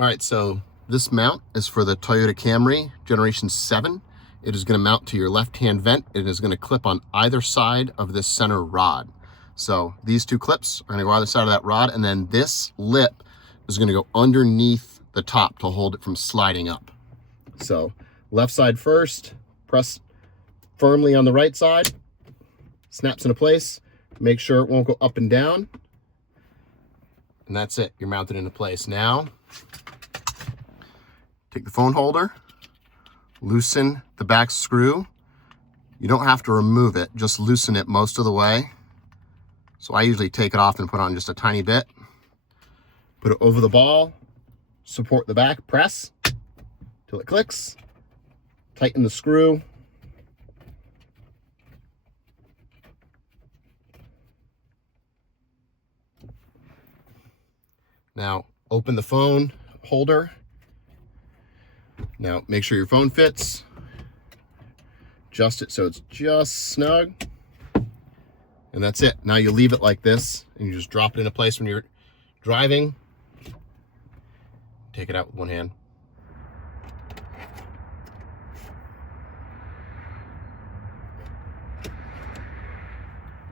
All right, so this mount is for the Toyota Camry Generation 7. It is going to mount to your left-hand vent. It is going to clip on either side of this center rod. So these two clips are going to go either side of that rod, and then this lip is going to go underneath the top to hold it from sliding up. So left side first, press firmly on the right side, snaps into place. Make sure it won't go up and down. And that's it, you're mounted into place. Now, take the phone holder, loosen the back screw. You don't have to remove it, just loosen it most of the way. So I usually take it off and put on just a tiny bit. Put it over the ball, support the back, press till it clicks, tighten the screw. Now open the phone holder. Now make sure your phone fits. Adjust it so it's just snug. And that's it. Now you leave it like this and you just drop it into place when you're driving. Take it out with one hand.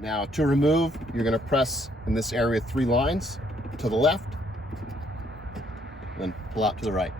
Now to remove, you're going to press in this area 3 lines to the left, and then pull out to the right.